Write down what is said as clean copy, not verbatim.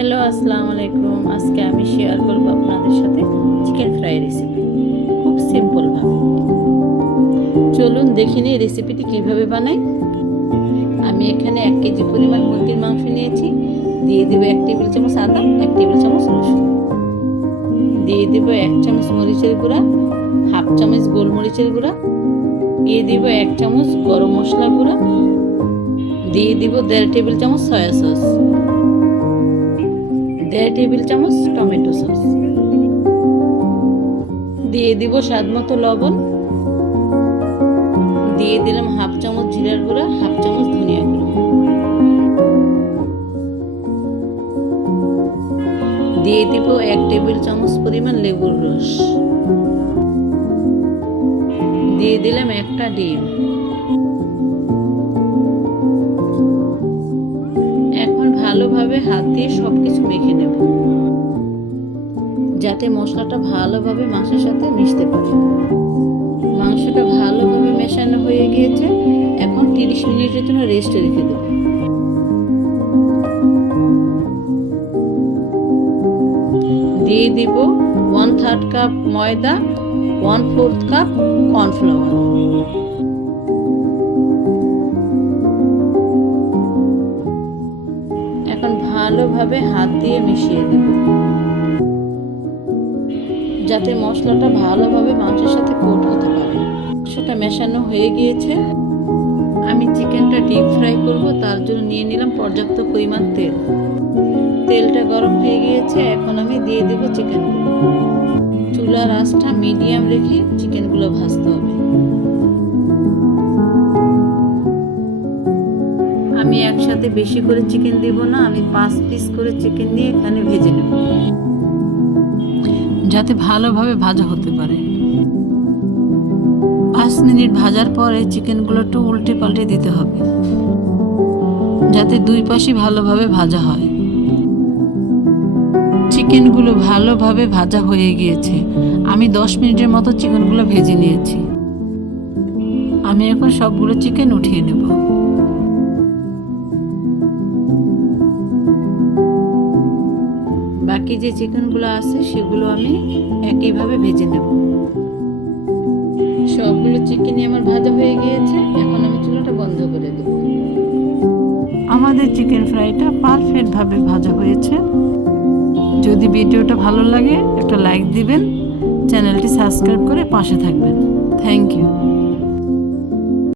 Hello, আসসালামু আলাইকুম। আজকে আমি শেয়ার করব আপনাদের সাথে চিকেন ফ্রাই রেসিপি, খুব সিম্পলভাবে। চলুন দেখে নিই রেসিপিটি কীভাবে বানাই। আমি এখানে 1 কেজি পরিমাণ মুরগির মাংস নিয়েছি। দিয়ে দেবো 1 টেবিল চামচ আদা, 1 টেবিল চামচ রসুন। দিয়ে দেবো 1 চামচ মরিচের গুঁড়া, হাফ চামচ গোলমরিচের গুঁড়া। দিয়ে দেবো 1 চামচ গরম মশলা গুঁড়া। দিয়ে দিব 1.5 টেবিল চামচ সয়া সস, 1.5 টেবিল চামচ টমেটো সস। দিয়ে দিব স্বাদ মতো লবণ। দিয়ে দিলাম হাফ চামচ জিরার গুঁড়া, হাফ চামচ ধনিয়া গুঁড়া। দিয়ে দিব 1 টেবিল চামচ পরিমাণ লেবুর রস। দিয়ে দিলাম একটা ডিম। এখন ভালোভাবে হাত দিয়ে সবকিছু মেখে নেব, যাতে মশলাটা ভালোভাবে মাংসের সাথে মিশতে পারে। মাংসটা ভালোভাবে মেশানো হয়ে গিয়েছে। এখন 30 মিনিটের জন্য রেস্টে রেখে দেব। দিয়ে দিব 1/3 কাপ ময়দা, 1/4 কাপ কর্নফ্লাওয়ার। এখন ভালোভাবে হাত দিয়ে মিশিয়ে দেব, যাতে মশলাটা ভালোভাবে মাংসের সাথে কোট হতে পারে। সেটা মেশানো হয়ে গিয়েছে। আমি চিকেনটা ডিপ ফ্রাই করব, তার জন্য নিয়ে নিলাম পর্যাপ্ত পরিমাণ তেল। তেলটা গরম হয়ে গিয়েছে। এখন আমি দিয়ে দেব চিকেনগুলো। চুলার আঁচটা মিডিয়াম রেখে চিকেনগুলো ভাজতে হবে। আমি একসাথে বেশি করে চিকেন দেব না, আমি 5 পিস করে চিকেন নিয়ে এখানে ভেজে নেব, যাতে ভালোভাবে ভাজা হতে পারে। 5 মিনিট ভাজার পরে চিকেনগুলো একটু উল্টে পাল্টে দিতে হবে, যাতে দুই পাশই ভালোভাবে ভাজা হয়। চিকেনগুলো ভালোভাবে ভাজা হয়ে গিয়েছে। আমি 10 মিনিটের মতো চিকেনগুলো ভেজে নিয়েছি। আমি এখন সবগুলো চিকেন উঠিয়ে নেব। বাকি যে চিকেনগুলো আছে সেগুলো আমি একইভাবে ভেজে নেব। সবগুলো চিকেনই আমার ভাজা হয়ে গিয়েছে। এখন আমি চুলাটা বন্ধ করে দেব। আমাদের চিকেন ফ্রাইটা পারফেক্টভাবে ভাজা হয়েছে। যদি ভিডিওটা ভালো লাগে একটা লাইক দিবেন, চ্যানেলটি সাবস্ক্রাইব করে পাশে থাকবেন। Thank you.